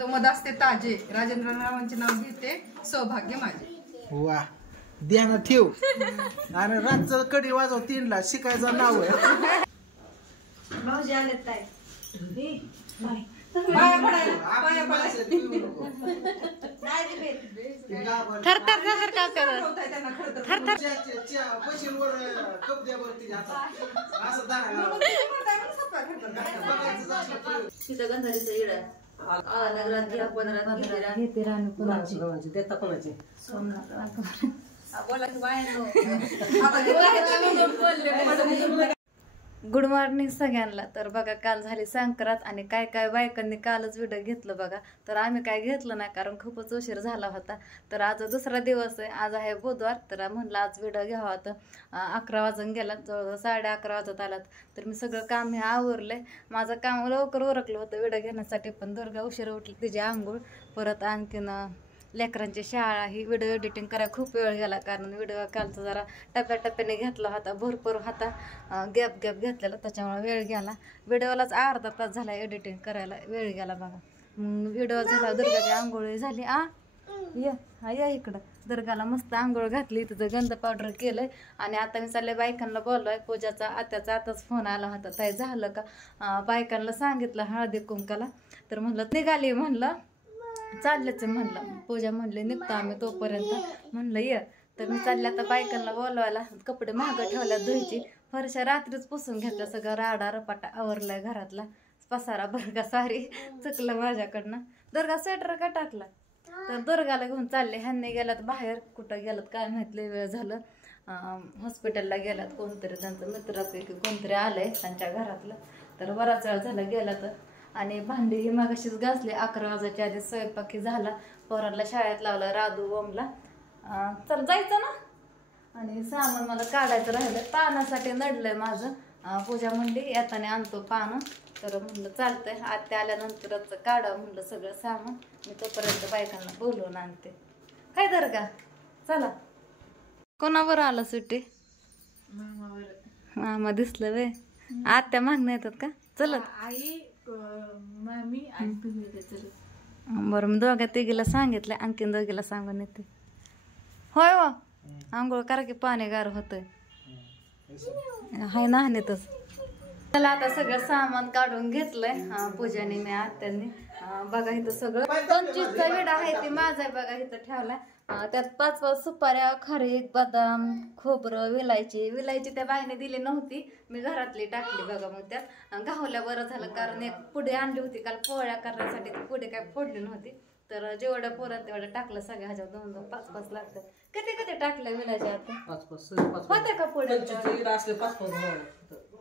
मध असते ताजे. राजेंद्ररावांचे नाव घेते, सौभाग्य माझे. वा ध्यान ठेव. आणि रातचं कडी वाजव 3ला शिकायचं नाव आहे. भाऊजी आले ताई. पाया पडायला, पाया पडायला. थर थर थर का करत होताय त्यांना खरं तर. थर थर मशीनवर कप द्या बरं तिच्या हातात. असं दाराला बघायचं असलं तिथं गंधारीचं येडा नगरात घ्या 15 घेते राणी कोणाची देता कोणाची बोला की बाहेर गुड मॉर्निंग सगळ्यांना. तर बघा काल झाली संक्रांत आणि काय काय बायकांनी कालच व्हिडिओ घेतलं बघा. तर आम्ही काय घेतलं नाही कारण खूपच उशीर झाला होता. तर आज दुसरा दिवस आहे, आज आहे बुधवार. तर म्हणलं आज व्हिडिओ घ्यावा होता. 11 वाजून गेला, जवळजवळ 11:30 वाजत आलात. तर मी सगळं काम हे आवरलंय. माझं काम लवकर उरकलं होतं व्हिडिओ घेण्यासाठी, पण दुर्गा उशीर उठली, तिची आंघोळ, परत आणखीन लेकरांची शाळा, ही व्हिडिओ एडिटिंग करायला खूप वेळ गेला. कारण व्हिडिओ कालचा जरा टप्प्याटप्प्याने घेतला होता, भरपूर होता, गॅप घेतलेला, त्याच्यामुळे वेळ गेला. व्हिडिओलाच अर्धा तास झाला एडिटिंग करायला, वेळ गेला बघा. व्हिडिओ झाला, दुर्गाची आंघोळ झाली. या इकडं दुर्गाला मस्त आंघोळ घातली, तिथं गंध पावडर केलंय. आणि आता मी चालले बायकांना बोललोय. पूजाचा आत्याचा आताच फोन आला होता, ताई झालं का. बायकांना सांगितलं हळदी कुंकाला. तर म्हणलं निघाली, म्हणलं चाललेच म्हणलं. पूजा म्हणले निघतो आम्ही तोपर्यंत, म्हणलं ये. तर मी चालले आता बायकांना बोलवायला. कपडे मागं ठेवल्या धुयची, फरशा रात्रीच पुसून घेतल्या, सगळं राडा रपाटा आवरलाय घरातला. पसारा बरं का सारी चुकलं माझ्याकडनं. दुर्गा स्वेटर का टाकला. तर दुर्गाला घेऊन चालले. ह्यांनी गेल्यात बाहेर, कुठं गेलात काय माहिती, वेळ झालं. हॉस्पिटलला गेल्यात, कोणतरी त्यांचं मित्रापैकी कोणतरी आलंय त्यांच्या घरातलं. तर बराच वेळ झाला गेला. तर आणि भांडी ही मागाशीच घासली. 11 वाजायच्या आधी स्वयंपाकी झाला. पोरांना शाळेत लावला, राधू ओमला. चल जायचं ना. आणि सामान मला काढायचं राहिलं, पानासाठी नडलंय माझं. पूजा म्हणली येताना आणतो पानं. तर म्हणलं चालतंय, आत्या आल्यानंतरच काढा म्हणलं सगळं सामान. मी तोपर्यंत बायकांना बोलवून आणते. काय दर का चला. कोणावर आला सुट्टी. मामा दिसलं वे. आत्या मागणं येतात का चलत. आई मी आणि तुम्ही चलत. बरं मी दोघा तिघीला सांगितलं, आणखीन दोघीला सांगून येते. होय हो आंघोळ करा की पाणी गार होतंय. हाय नाहनेतच. त्याला आता सगळं सामान काढून घेतलंय पूजाने मी आत्यांनी. बघा इथं सगळं 25चा विडा आहे ते माझा आहे बघा इथं ठेवलाय. त्यात 5 सुपाऱ्या, खारीक, बदाम, खोबरं, विलायची त्या बाईने दिली नव्हती, मी घरातली टाकली बघा. मग त्यात गावल्या बरं झालं, कारण एक पुढे आणली होती काल पोळ्या करण्यासाठी, ती पुढे काय फोडली नव्हती. तर जेवढ्या पोरात तेवढं टाकलं सगळ्या ह्याच्यात 2-2, 5-5 लागतात. कधी टाकलं विलायच्या आता 5-5 होते का पुढे.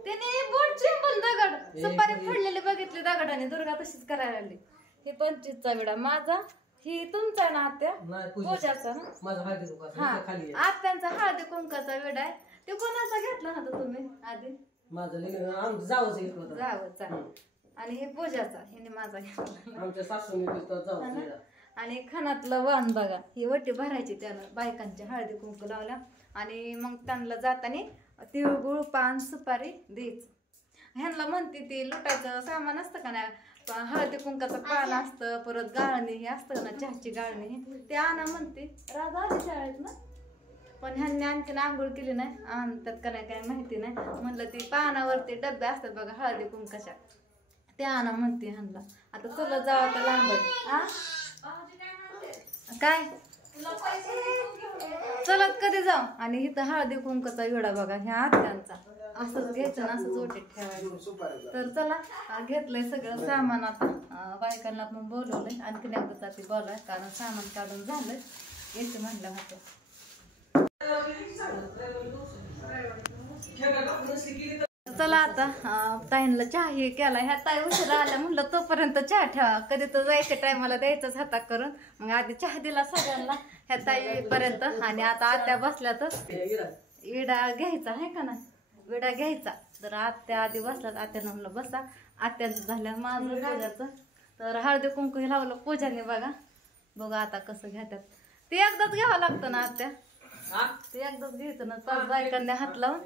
त्याने बोटचे पण दगड सुपारी फोडलेले बघितले दगडाने. दुर्गा तशीच करायला लागली. हे 25चा विडा माझा, ही तुमचा ना आत्या पूजाचा ना. आत्यांचा हळदी कुंकाचा विडा आहे. ते कोणाचा घेतला होता तुम्ही आधी. जावचा. आणि हे पूजाचा, हिने माझा घेतला. आणि खणातलं वाण बघा, ही वटी भरायची त्यानं बायकांच्या हळदी कुंकू लावल्या. आणि मग त्यांना जाताना तिळगुळ, पान, सुपारी द्यायचं. ह्यांना म्हणते ती लुटायचं सामान असतं का नाही, हळदी कुंकाचं पान असतं, परत गाळणी हे असतं ना, चहाची गाळणी, ते आणा म्हणते. राजा आली शाळेत ना. पण ह्यांनी आणखीन आंघोळ केली नाही, आणतात का नाही काय माहिती नाही. म्हणलं ती पानावरती डब्बे असतात बघा हळदी कुंकाच्या, ते आणा म्हणते ह्यांना. आता चला जाऊ आता लांब काय चलत कधी जाऊ. आणि इथं हळदी कुंकाचा विडा बघा ह्या आत्यांचा, असंच घ्यायचं ना, असंच ओटीत ठेवायचं. तर चला घेतलंय सगळं सामान. आता बायकांना पण बोलवलंय, आणखीन एकदा ती बोलाय कारण सामान काढून झालंय. यायचं म्हणलं होतं. चला आता ताईंना चहा हे केला. ह्या ताई उशिरा आल्या, म्हणलं तोपर्यंत चहा ठेवा, कधी तर जायच्या टायमाला द्यायचंच हातात करून. मग आधी चहा दिला सगळ्यांना ह्या ताईपर्यंत. आणि आता आत्या बसल्यातच विडा घ्यायचा आहे का ना, विडा घ्यायचा. तर आत्या आधी बसल्यात, आत्यानं म्हणलं बसा. आत्यांचं झालं, माझं पूजाचं. तर हळदी कुंकू हे लावलं पूजाने बघा. बघा आता कसं घेतात ते, एकदाच घ्यावं लागतं ना आत्या, ते एकदाच घ्यायचं ना. 5 बायकांनी हात लावून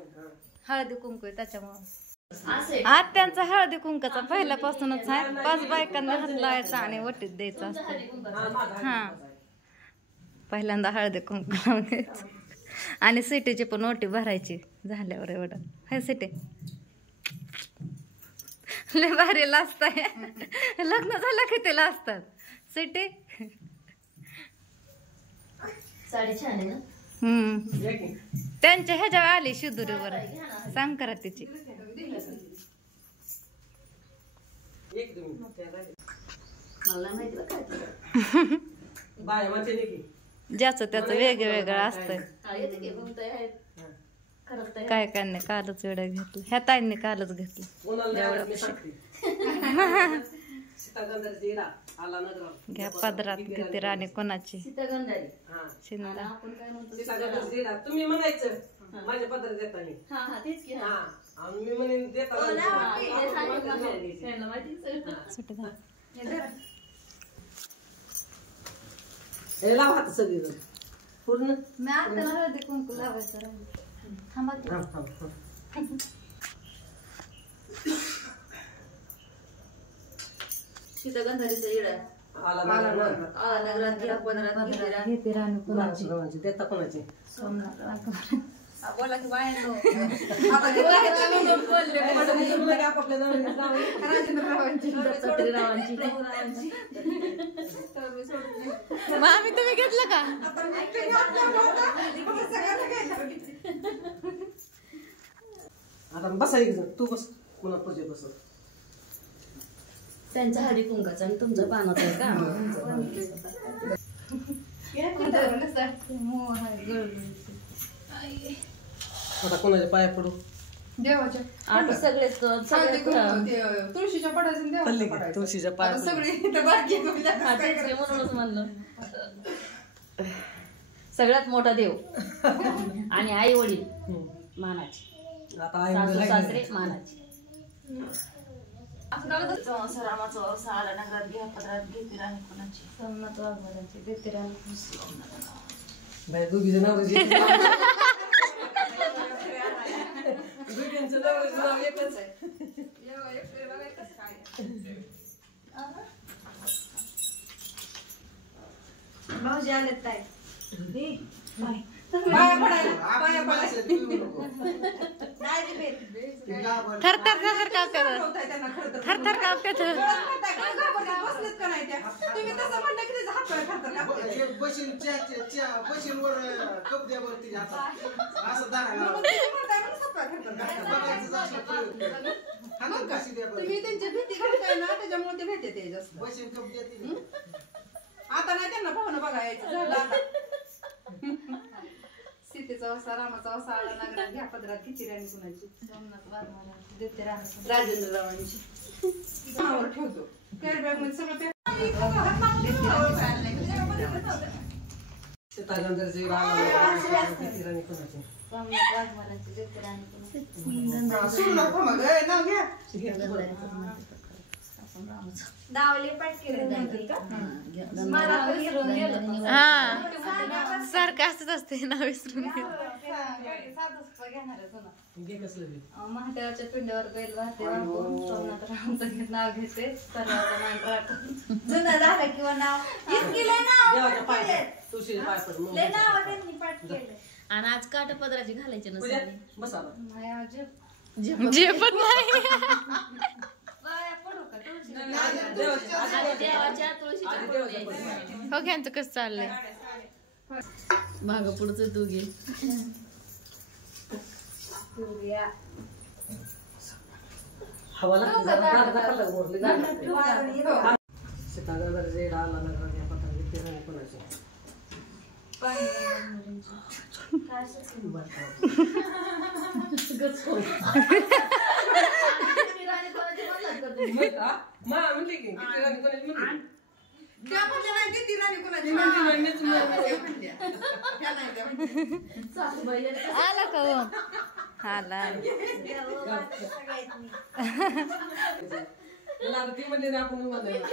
हळदी कुंकू त्याच्यामुळं. आत्यांचा हळदी कुंकाचा पहिल्यापासूनच आहे. 5 बायकांना हात लावायचा आणि वटीत द्यायचा असतं. हा पहिल्यांदा हळदी कुंकू लावून घ्यायचं आणि सिटीची पण ओटी भरायची झाल्यावर. एवढं हाय सिटी लय भारी लाजताय. लग्न झालं की ते लाजतात सिटी. साडी छान आहे ना. त्यांच्या ह्याच्यावर आली शिदुरीवर सांग करा तिची. मला माहिती ज्याचं त्याचं वेगवेगळं असतंय. काय काय नाही कालच वेळ घेतलं. ह्या ताईंनी कालच घेतलं. घ्या पदरात घेते राणी कोणाची शिंदा. तुम्ही म्हणायचं माझ्या पदरात देता मी म्हणेन देता लावा सगळी पूर्ण. मी आता हळदी कुंकू लावायचं राहिलं. थांबा की. सीतागंधारीचा इडा नगरात घ्या पदरात घेते राणी कोणाची देता कोणाची बोला की बाहेर मामी तुम्ही घेतलं का? आता बसा एक जण. तू बस कोणा पूजे बस. त्यांच्या हळदी कुंकाचा आणि तुमचा पानाचा आहे का? आता कोणाच्या पाया पडू. देवाच्या आता सगळेच तुळशीच्या पडायचं देवा पडायचं. तुळशीच्या पाया सगळी इथं बारकी म्हणूनच म्हणलं सगळ्यात मोठा देव आणि आई वडील मानाचे. आता सासू सासरे मानाचे. रामाचा आला नगरात घ्या पदरात घेते राणी कोणाची सोमनाथ वाघमारांची देते राणी दोघीचं नाव नाव एकच आहे. भाऊजी आले ताई. पाया पडायला पाया पडायला थरथर थरथर कापतात. त्यांना खरं तर थरथर कापतात. बसलेत का नाही त्या. तुम्ही तसं म्हणलं की त्याचा हात पाय खरतर लागतो. बशींवर कप द्या बरं तिच्या हातात. असं दाराला म्हणून तुम्ही म्हणताय म्हणून हात पाय खरतर लागतात. बघायचं असलं प्रयोग कर. हातात कशी द्या बरं. तुम्ही त्यांची भीती घालताय ना त्याच्यामुळे ते भेटते ते जास्त. बशीन कप द्या तिने. आता नाही त्यांना पाहुणं बघा यायचं झालं आता. सीतेचा वसा रामाचा वसा आला नगरात घ्या पदरात किती राणी कुणाची. सोमनाथ वाघमारांची देते राणी राजेंद्ररावांची नावावर ठेवतो. कॅरी बॅग मध्ये सगळं सीतागंधारीचा इडा आला किती राणी कोणाची. सोमनाथ वाघमारांची देते राणी कोणाची. सुरू नको मग नाव घ्या. दावली पटकेली मला विसरून गेलं. हा सारखं असंच असते ना विसरून गेलं. घे कसलं बी. महादेवाच्या पिंड्यावर बैल वाहते वाहून सोमनाथ रामाचं नाव घेते. सर्वांचा मान राखून जुनं झालं किंवा नाव देवाच्या पाया तुळशीच्या पाया पड. मग आणि आज काटा पदराची घालायची पूजा, नसते. बसा बरं. झेपत नाही. देवाच्या तुळशीच्या पुढे यायचं. हो घ्यांचं कसं चाललंय. माग पुढचं दोघे हवा लागते सीतागंधारीचा इडा आला नगरात घ्या पदरात घेते राणी कोणाची. म्हणली की किती राणी कोणाची म्हणली. त्या म्हणल्या नाही किती राणी कुणाची. आला का हो? आला. मला आता ती म्हणली ना आपण म्हणायला.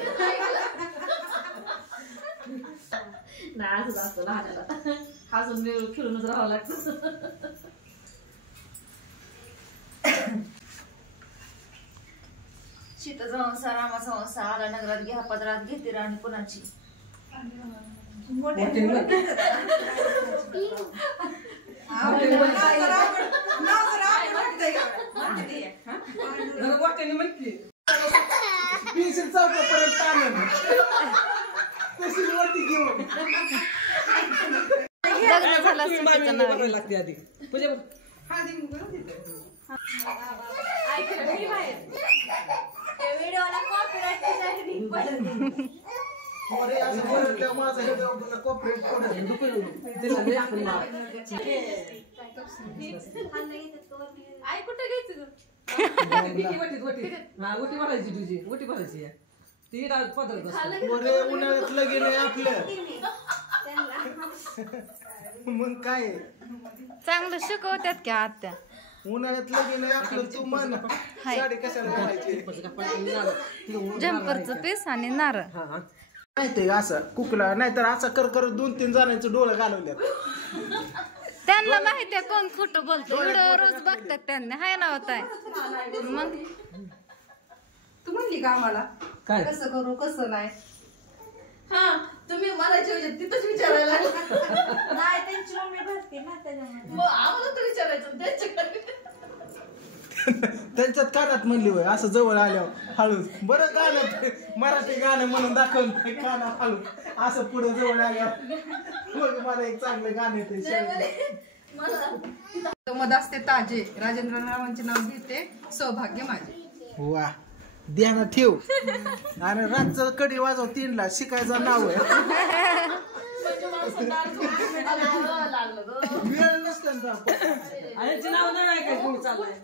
नाही असंच असतं लहानाला. हसून मिळून खेळूनच राहावं लागतं. समोसा रामा समोसा आला नगरात घ्या पदरात घेते राणी कुणाची पेन्सिल चौकापर्यंत आणून तशीच वरती घेऊन लग्न झालं सुट्टीचं नाव घेतलं. लागते आधी पूजा अरे असं बोलत तेव्हा माझं हे तुला कॉपरेट पडेल. आई कुठे घ्यायचं उटी भरायची तुझी उटी भरायची ती पदर अरे उन्हाळ्यात लगीन आहे आपलं मग काय चांगलं शिकवत्यात की आत्या उन्हाळ्यात लगीन आहे आपलं तू म्हण साडी कशाला घालायची जम्परचं पीस आणि नारळ माहितीये का असं कुकला नाहीतर असं कर 2-3 जणांचं डोळं घालवल्यात त्यांना माहितीये कोण खोटं बोलतो व्हिडिओ रोज बघतात त्यांनी हाय ना होत आहे मग तू म्हणली का आम्हाला काय कसं करू कसं नाही हा तुम्ही म्हणायचे म्हणजे तिथंच विचारायला नाही त्यांची मम्मी भरते ना त्याच्यामुळे मग आम्हाला तर विचारायचं त्यांच्याकडे त्यांच्यात कानात म्हणली होय असं जवळ आल्यावर हळूच बरं गाणं मराठी गाणं म्हणून दाखवून कानात हळू असं पुढे जवळ आल्यावर मग मला एक चांगलं गाणं येते मध असते ताजे राजेंद्र रावांचे नाव घेते सौभाग्य माझे वा ध्यानात ठेव आणि रातचं कडी वाजव 3ला शिकायचं नाव आहे लागलं वेळ नसतं नाव नाही काय कोणी चाललंय